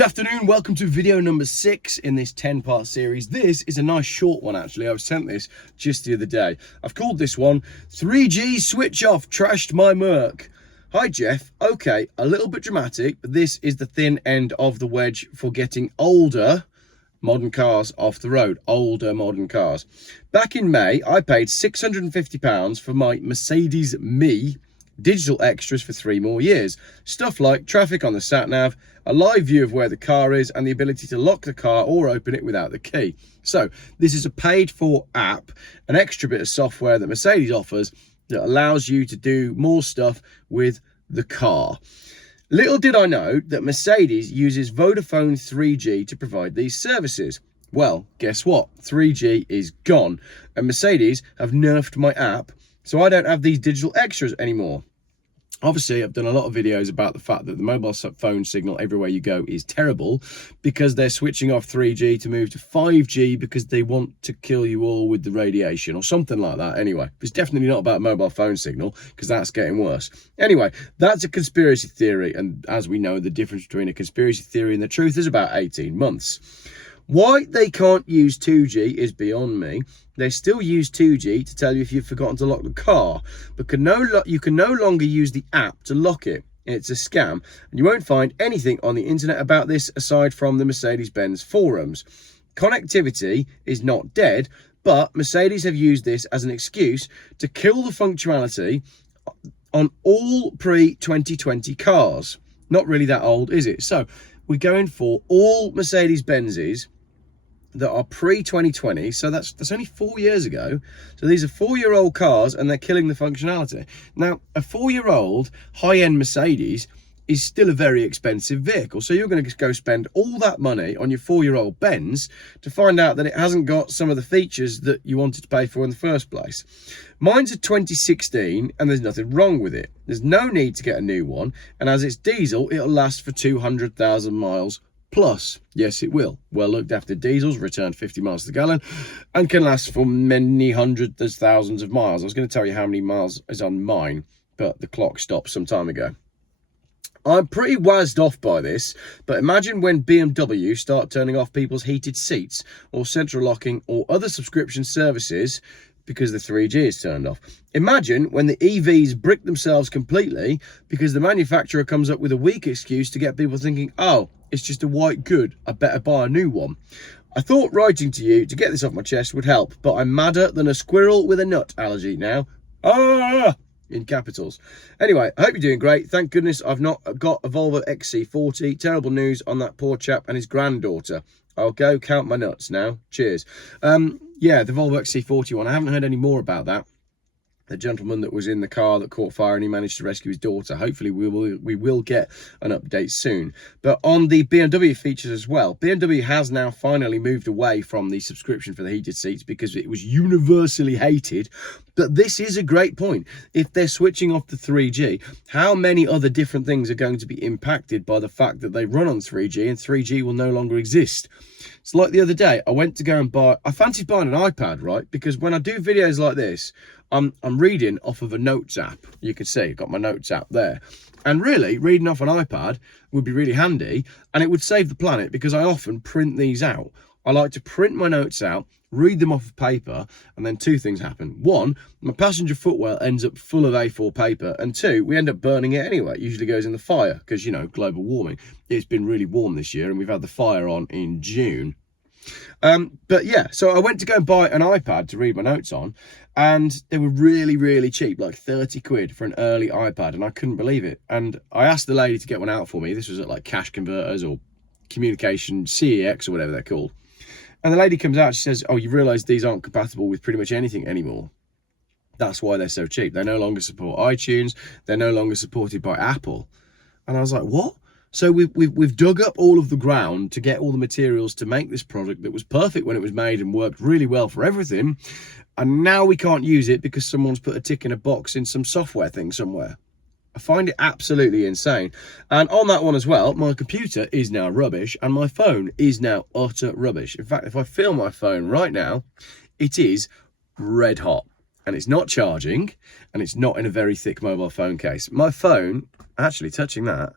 Good afternoon, welcome to video number 6 in this 10-part series. This is a nice short one actually. I was sent this just the other day. I've called this one 3G switch off trashed my MERC. Hi Geoff. Okay, a little bit dramatic, but this is the thin end of the wedge for getting older modern cars off the road. Older modern cars. Back in May, I paid £650 for my Mercedes Me digital extras for 3 more years. Stuff like traffic on the sat-nav, a live view of where the car is, and the ability to lock the car or open it without the key. So this is a paid-for app, an extra bit of software that Mercedes offers that allows you to do more stuff with the car. Little did I know that Mercedes uses Vodafone 3G to provide these services. Well, guess what? 3G is gone, and Mercedes have nerfed my app, so I don't have these digital extras anymore. Obviously, I've done a lot of videos about the fact that the mobile phone signal everywhere you go is terrible because they're switching off 3G to move to 5G because they want to kill you all with the radiation or something like that. Anyway, it's definitely not about mobile phone signal because that's getting worse. Anyway, that's a conspiracy theory. And as we know, the difference between a conspiracy theory and the truth is about 18 months. Why they can't use 2G is beyond me. They still use 2G to tell you if you've forgotten to lock the car, but you can no longer use the app to lock it. It's a scam, and you won't find anything on the internet about this aside from the Mercedes-Benz forums. Connectivity is not dead, but Mercedes have used this as an excuse to kill the functionality on all pre-2020 cars. Not really that old, is it? So we're going for all Mercedes-Benzes that are pre-2020, so that's only 4 years ago. So these are 4-year-old cars and they're killing the functionality. Now, a 4-year-old high-end Mercedes is still a very expensive vehicle, so you're going to go spend all that money on your 4-year-old Benz to find out that it hasn't got some of the features that you wanted to pay for in the first place. Mine's a 2016 and there's nothing wrong with it. There's no need to get a new one, and as it's diesel, it'll last for 200,000 miles plus. Yes, it will. Well looked after diesels return 50 miles to the gallon and can last for many hundreds of thousands of miles. I was going to tell you how many miles is on mine, but the clock stopped some time ago. I'm pretty wazzed off by this, but imagine when BMW start turning off people's heated seats or central locking or other subscription services because the 3G is turned off. Imagine when the EVs brick themselves completely because the manufacturer comes up with a weak excuse to get people thinking, oh, it's just a white good, I better buy a new one. I thought writing to you to get this off my chest would help, but I'm madder than a squirrel with a nut allergy now. Ah! In capitals. Anyway, I hope you're doing great. Thank goodness I've not got a Volvo XC40. Terrible news on that poor chap and his granddaughter. I'll go count my nuts now. Cheers. Yeah, the Volvo XC40 one. I haven't heard any more about that. The gentleman that was in the car that caught fire and he managed to rescue his daughter. Hopefully we will get an update soon. But on the BMW features as well, BMW has now finally moved away from the subscription for the heated seats because it was universally hated. But this is a great point. If they're switching off the 3G, how many other different things are going to be impacted by the fact that they run on 3G and 3G will no longer exist? It's like the other day, I went to go and I fancied buying an iPad, right? Because when I do videos like this, I'm reading off of a notes app. You can see I've got my notes app there. And really, reading off an iPad would be really handy, and it would save the planet because I often print these out. I like to print my notes out, read them off of paper, and then 2 things happen. 1, my passenger footwell ends up full of A4 paper, and 2, we end up burning it anyway. It usually goes in the fire because, you know, global warming. It's been really warm this year, and we've had the fire on in June. But yeah, so I went to go and buy an iPad to read my notes on, and they were really, really cheap, like 30 quid for an early iPad, and I couldn't believe it. And I asked the lady to get one out for me. This was at like Cash Converters or Communication CEX or whatever they're called. And the lady comes out, she says, oh, you realise these aren't compatible with pretty much anything anymore. That's why they're so cheap. They no longer support iTunes. They're no longer supported by Apple. And I was like, what? So we've dug up all of the ground to get all the materials to make this product that was perfect when it was made and worked really well for everything. And now we can't use it because someone's put a tick in a box in some software thing somewhere. I find it absolutely insane. And on that one as well, my computer is now rubbish and my phone is now utter rubbish. In fact, if I feel my phone right now, it is red hot. And it's not charging, and it's not in a very thick mobile phone case. My phone, actually touching that,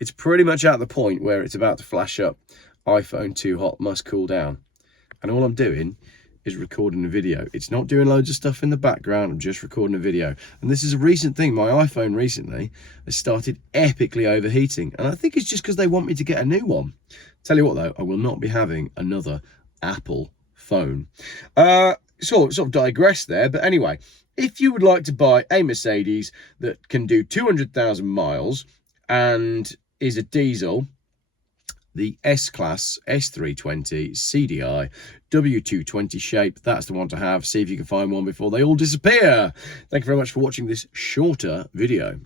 it's pretty much at the point where it's about to flash up, iPhone too hot, must cool down. And all I'm doing is recording a video. It's not doing loads of stuff in the background, I'm just recording a video. And this is a recent thing. My iPhone recently has started epically overheating, and I think it's just because they want me to get a new one. Tell you what though, I will not be having another Apple phone. Sort of digress there, but anyway, if you would like to buy a Mercedes that can do 200,000 miles and is a diesel, the S-Class S320 CDI W220 shape, that's the one to have. See if you can find one before they all disappear. Thank you very much for watching this shorter video.